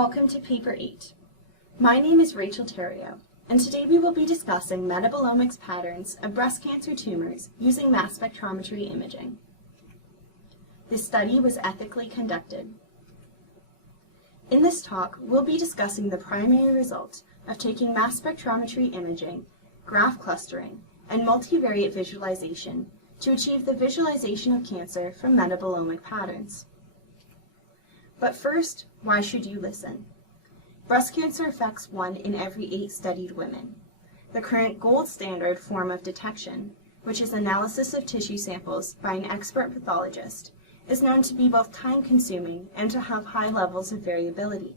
Welcome to Paper 8. My name is Rachel Theriault, and today we will be discussing metabolomics patterns of breast cancer tumors using mass spectrometry imaging. This study was ethically conducted. In this talk, we'll be discussing the primary result of taking mass spectrometry imaging, graph clustering, and multivariate visualization to achieve the visualization of cancer from metabolomic patterns. But first, why should you listen? Breast cancer affects 1 in every 8 studied women. The current gold standard form of detection, which is analysis of tissue samples by an expert pathologist, is known to be both time-consuming and to have high levels of variability.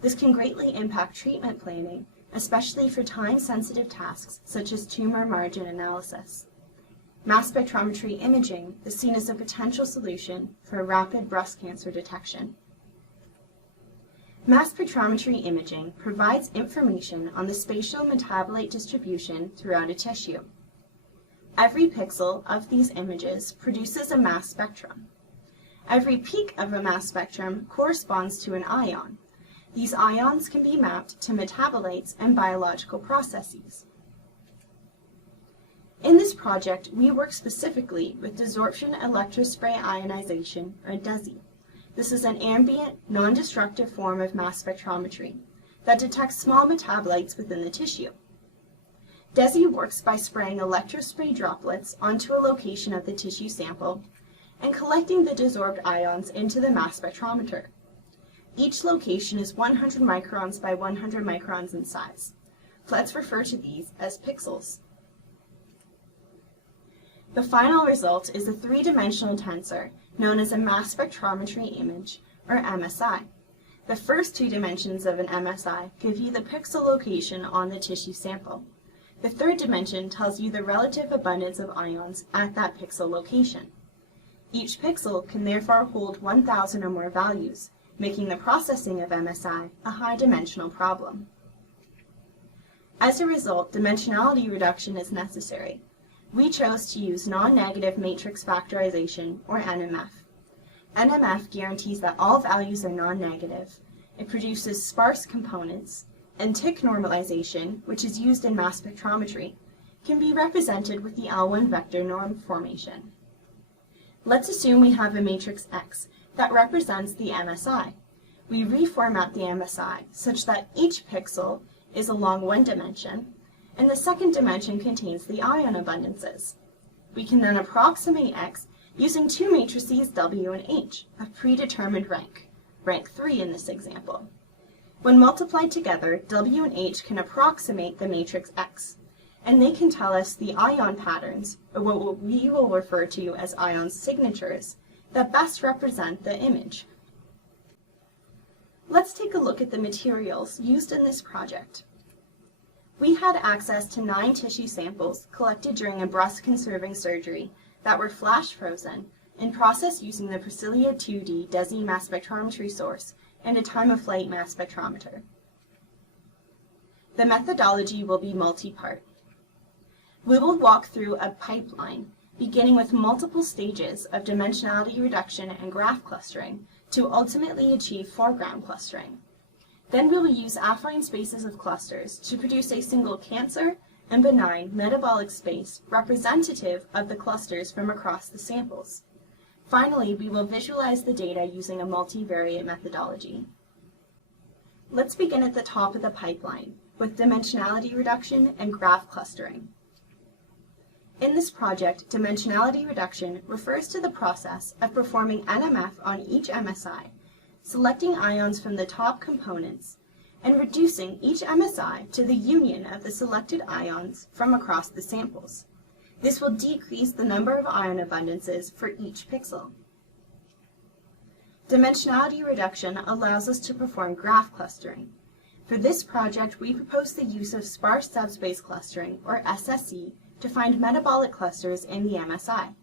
This can greatly impact treatment planning, especially for time-sensitive tasks such as tumor margin analysis. Mass spectrometry imaging is seen as a potential solution for rapid breast cancer detection. Mass spectrometry imaging provides information on the spatial metabolite distribution throughout a tissue. Every pixel of these images produces a mass spectrum. Every peak of a mass spectrum corresponds to an ion. These ions can be mapped to metabolites and biological processes. In this project, we work specifically with desorption electrospray ionization, or DESI. This is an ambient, non-destructive form of mass spectrometry that detects small metabolites within the tissue. DESI works by spraying electrospray droplets onto a location of the tissue sample and collecting the desorbed ions into the mass spectrometer. Each location is 100 microns by 100 microns in size. Let's refer to these as pixels. The final result is a 3-dimensional tensor known as a mass spectrometry image, or MSI. The first 2 dimensions of an MSI give you the pixel location on the tissue sample. The third dimension tells you the relative abundance of ions at that pixel location. Each pixel can therefore hold 1,000 or more values, making the processing of MSI a high-dimensional problem. As a result, dimensionality reduction is necessary. We chose to use non-negative matrix factorization, or NMF. NMF guarantees that all values are non-negative. It produces sparse components, and tick normalization, which is used in mass spectrometry, can be represented with the L1 vector norm formation. Let's assume we have a matrix X that represents the MSI. We reformat the MSI such that each pixel is along one dimension, and the second dimension contains the ion abundances. We can then approximate X using 2 matrices W and H of predetermined rank 3 in this example. When multiplied together, W and H can approximate the matrix X, and they can tell us the ion patterns, or what we will refer to as ion signatures, that best represent the image. Let's take a look at the materials used in this project. We had access to 9 tissue samples collected during a breast-conserving surgery that were flash frozen and processed using the Priscilla 2D DESI mass spectrometry source and a time-of-flight mass spectrometer. The methodology will be multi-part. We will walk through a pipeline, beginning with multiple stages of dimensionality reduction and graph clustering to ultimately achieve foreground clustering. Then we will use affine spaces of clusters to produce a single cancer and benign metabolic space representative of the clusters from across the samples. Finally, we will visualize the data using a multivariate methodology. Let's begin at the top of the pipeline with dimensionality reduction and graph clustering. In this project, dimensionality reduction refers to the process of performing NMF on each MSI, selecting ions from the top components, and reducing each MSI to the union of the selected ions from across the samples. This will decrease the number of ion abundances for each pixel. Dimensionality reduction allows us to perform graph clustering. For this project, we propose the use of sparse subspace clustering, or SSC, to find metabolic clusters in the MSI.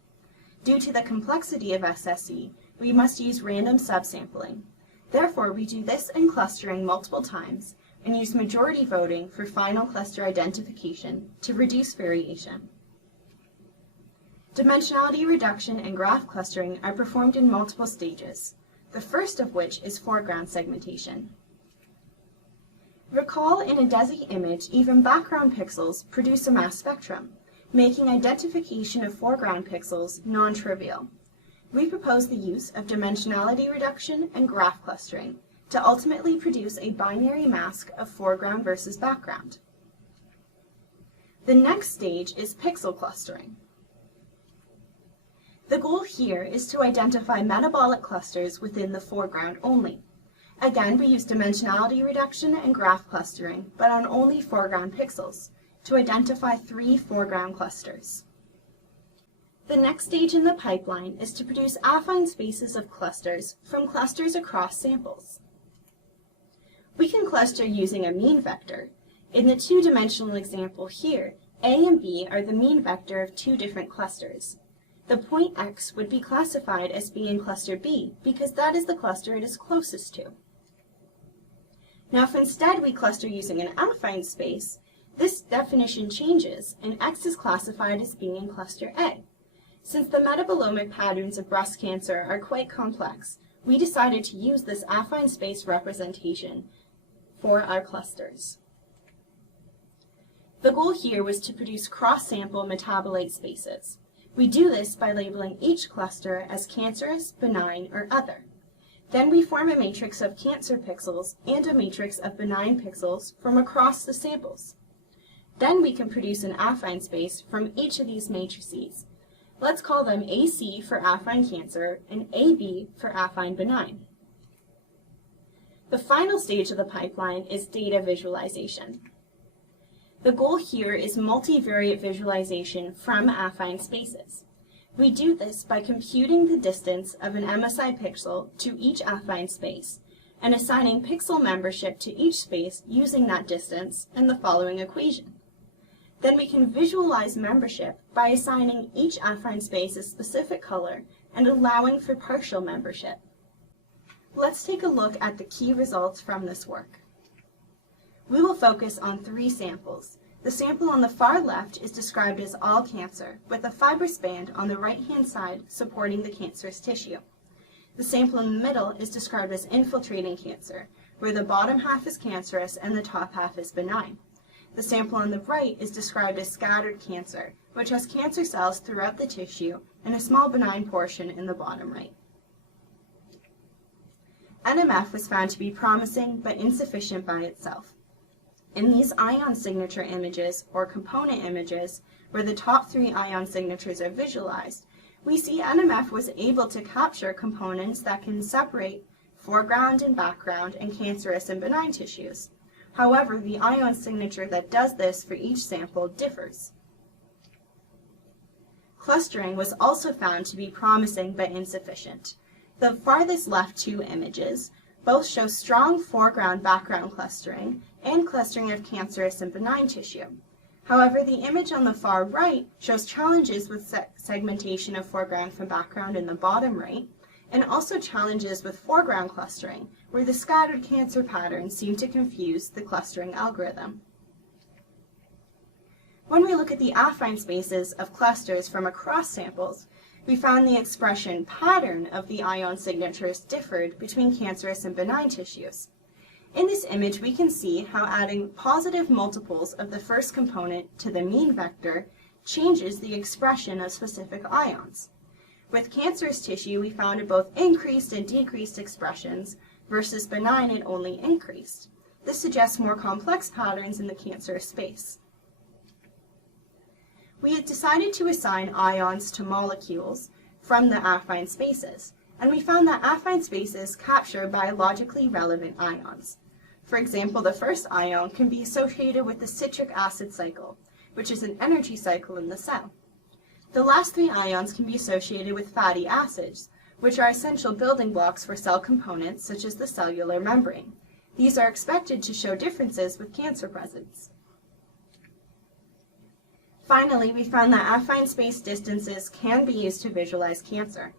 Due to the complexity of SSC, we must use random subsampling. Therefore, we do this in clustering multiple times and use majority voting for final cluster identification to reduce variation. Dimensionality reduction and graph clustering are performed in multiple stages, the first of which is foreground segmentation. Recall in a DESI image, even background pixels produce a mass spectrum, making identification of foreground pixels non-trivial. We propose the use of dimensionality reduction and graph clustering to ultimately produce a binary mask of foreground versus background. The next stage is pixel clustering. The goal here is to identify metabolic clusters within the foreground only. Again, we use dimensionality reduction and graph clustering, but on only foreground pixels, to identify 3 foreground clusters. The next stage in the pipeline is to produce affine spaces of clusters from clusters across samples. We can cluster using a mean vector. In the 2-dimensional example here, A and B are the mean vector of 2 different clusters. The point X would be classified as being cluster B because that is the cluster it is closest to. Now if instead we cluster using an affine space, this definition changes and X is classified as being in cluster A. Since the metabolomic patterns of breast cancer are quite complex, we decided to use this affine space representation for our clusters. The goal here was to produce cross-sample metabolite spaces. We do this by labeling each cluster as cancerous, benign, or other. Then we form a matrix of cancer pixels and a matrix of benign pixels from across the samples. Then we can produce an affine space from each of these matrices. Let's call them AC for affine cancer and AB for affine benign. The final stage of the pipeline is data visualization. The goal here is multivariate visualization from affine spaces. We do this by computing the distance of an MSI pixel to each affine space and assigning pixel membership to each space using that distance and the following equation. Then we can visualize membership by assigning each affine space a specific color and allowing for partial membership. Let's take a look at the key results from this work. We will focus on 3 samples. The sample on the far left is described as all cancer, with a fibrous band on the right-hand side supporting the cancerous tissue. The sample in the middle is described as infiltrating cancer, where the bottom half is cancerous and the top half is benign. The sample on the right is described as scattered cancer, which has cancer cells throughout the tissue and a small benign portion in the bottom right. NMF was found to be promising but insufficient by itself. In these ion signature images, or component images, where the top 3 ion signatures are visualized, we see NMF was able to capture components that can separate foreground and background and cancerous and benign tissues. However, the ion signature that does this for each sample differs. Clustering was also found to be promising but insufficient. The farthest left 2 images both show strong foreground-background clustering and clustering of cancerous and benign tissue. However, the image on the far right shows challenges with segmentation of foreground from background in the bottom right, and also challenges with foreground clustering, where the scattered cancer patterns seem to confuse the clustering algorithm. When we look at the affine spaces of clusters from across samples, we found the expression pattern of the ion signatures differed between cancerous and benign tissues. In this image, we can see how adding positive multiples of the first component to the mean vector changes the expression of specific ions. With cancerous tissue, we found it both increased and decreased expressions, versus benign it only increased. This suggests more complex patterns in the cancerous space. We had decided to assign ions to molecules from the affine spaces, and we found that affine spaces capture biologically relevant ions. For example, the first ion can be associated with the citric acid cycle, which is an energy cycle in the cell. The last 3 ions can be associated with fatty acids, which are essential building blocks for cell components such as the cellular membrane. These are expected to show differences with cancer presence. Finally, we found that affine space distances can be used to visualize cancer.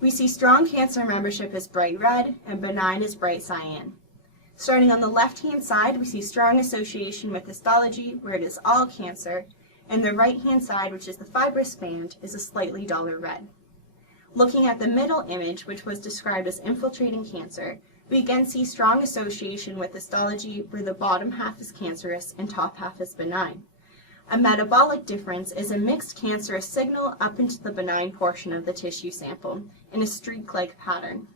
We see strong cancer membership as bright red and benign as bright cyan. Starting on the left-hand side, we see strong association with histology, where it is all cancer, and the right-hand side, which is the fibrous band, is a slightly duller red. Looking at the middle image, which was described as infiltrating cancer, We again see strong association with histology where the bottom half is cancerous and top half is benign. A metabolic difference is a mixed cancerous signal up into the benign portion of the tissue sample in a streak-like pattern.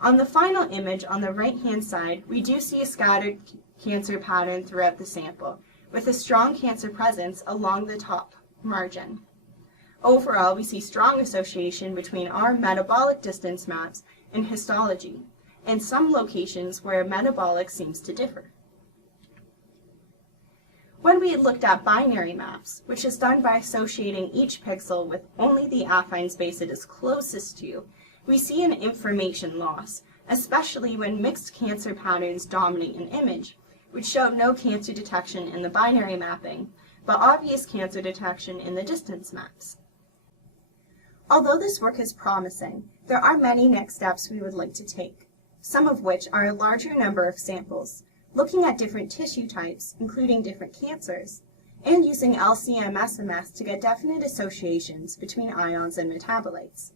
On the final image on the right-hand side, we do see a scattered cancer pattern throughout the sample, with a strong cancer presence along the top margin. Overall, we see strong association between our metabolic distance maps and histology, and some locations where metabolic seems to differ. When we looked at binary maps, which is done by associating each pixel with only the affine space it is closest to, we see an information loss, especially when mixed cancer patterns dominate an image, which show no cancer detection in the binary mapping, but obvious cancer detection in the distance maps. Although this work is promising, there are many next steps we would like to take, some of which are a larger number of samples, looking at different tissue types, including different cancers, and using LC-MS to get definite associations between ions and metabolites.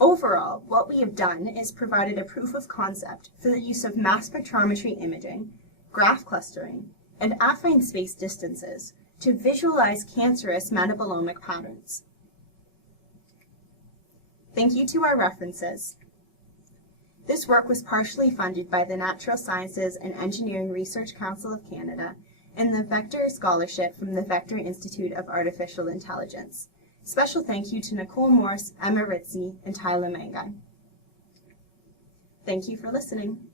Overall, what we have done is provided a proof of concept for the use of mass spectrometry imaging, graph clustering, and affine space distances to visualize cancerous metabolomic patterns. Thank you to our references. This work was partially funded by the Natural Sciences and Engineering Research Council of Canada and the Vector Scholarship from the Vector Institute of Artificial Intelligence. Special thank you to Nicole Morse, Emma Ritzy, and Tyler Mangai. Thank you for listening.